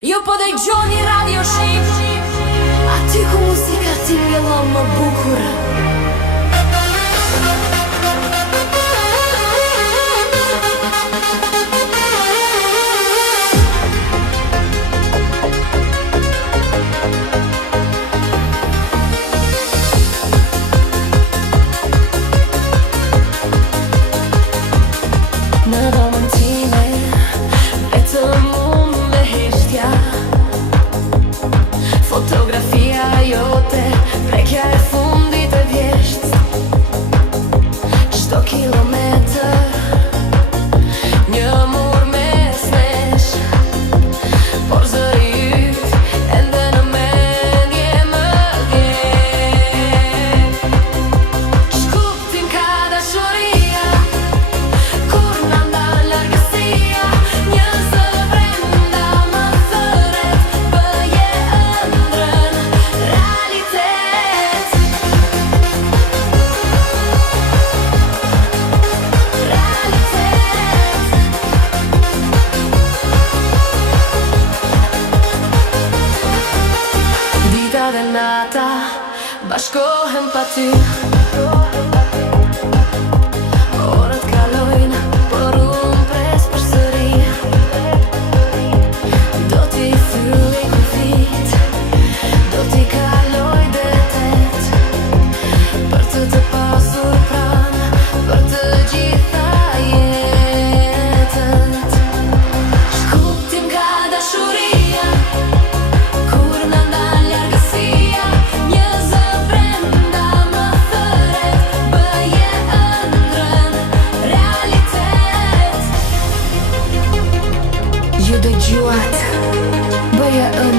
Jo po dëgjoni Radio Ship, aty ku muzika ti mbjellon më bukur. Në domën time, vetëm unë me hishtja. Fotografia jote, prekja e fundit e vjesht. Çdo kilometër, një mur mes nesh. Por zëri yt, ende në mendje më vjen. Shkuptim ka dashuria, kur na ndal largësia. Një zë brenda më thëret, bëje ëndrën realitet. Dita dhe nata bashkohen pa ty. Orët kalojnë, por unë pres përsëri. Do t'i thylloj kufit, do t'i kaloj detet, për të pasur pranë, për të gjitha jetët. Shkuptim ka dashuria, kur na ndal largësia. Një zë brenda më thëret, bëje ëndrën realitet. Ju dëgjuat, bëje ëndrën